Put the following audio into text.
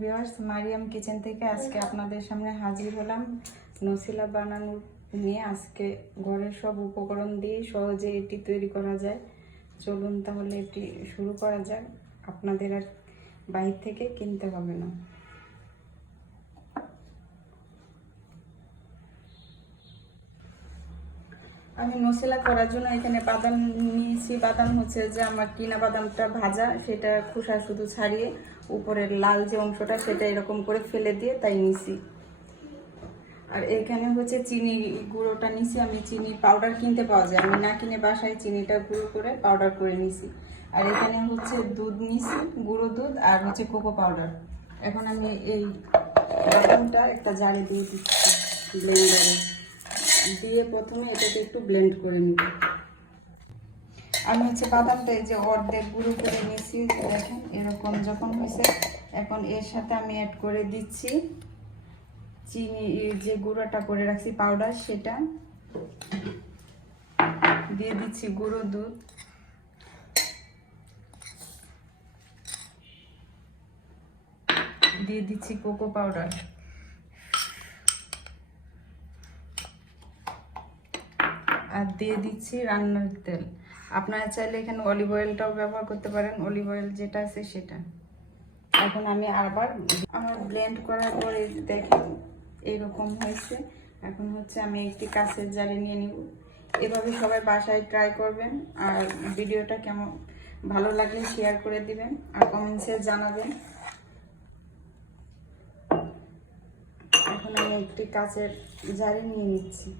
Viewers, Mariam kitchen থেকে আজকে আপনাদের সামনে হাজির হলাম নসিলা বানানোর নিয়ে। আজকে ঘরের সব উপকরণ দিয়ে সহজে এটি তৈরি করা যায়। চলুন তাহলে এটি শুরু করা যাক। আপনাদের আর বাইরে থেকে কিনতে হবে না। আমি নসিলা করার জন্য এখানে বাদাম নিয়েছি। বাদাম হচ্ছে যে আমার কিনা বাদামটা ভাজা, সেটা খোসা শুধু ছাড়িয়ে উপরের লাল যে অংশটা সেটা এরকম করে ফেলে দিয়ে তাই নিছি। আর এখানে হচ্ছে চিনি গুঁড়োটা নিছি। আমি চিনি পাউডার কিনতে পাওয়া যায়, আমি না কিনে বাসায় চিনিটা গুঁড়ো করে পাউডার করে নিছি। আর এখানে হচ্ছে দুধ নিছি, গুঁড়ো দুধ, আর হচ্ছে কোকো পাউডার। এখন আমি এই বাদামটা একটা জারে দিয়ে দিচ্ছি, ব্লেন্ডারে দিয়ে প্রথমে এটাকে একটু ব্লেন্ড করে নিব। আমি হচ্ছে বাদামটা এই যে অর্ধেক গুঁড়ো করে নিয়েছি, দেখেন এরকম যখন হয়েছে। এখন এর সাথে আমি অ্যাড করে দিচ্ছি চিনি, যে গুঁড়োটা করে রাখছি পাউডার, সেটা দিয়ে দিচ্ছি গুঁড়ো দুধ, দিয়ে দিচ্ছি কোকো পাউডার, আর দিয়ে দিচ্ছি রান্নার তেল। আপনারা চাইলে এখানে অলিভ অয়েলটাও ব্যবহার করতে পারেন, অলিভ অয়েল যেটা আছে সেটা। এখন আমি আবার আমার ব্লেন্ড করার পরে দেখেন এইরকম হয়েছে। এখন হচ্ছে আমি একটি কাঁচের জারে নিয়ে নিব। এভাবে সবাই বাসায় ট্রাই করবেন, আর ভিডিওটা কেমন ভালো লাগলে শেয়ার করে দিবেন আর কমেন্টসে জানাবেন। এখন আমি একটি কাঁচের জারে নিয়ে নিচ্ছি।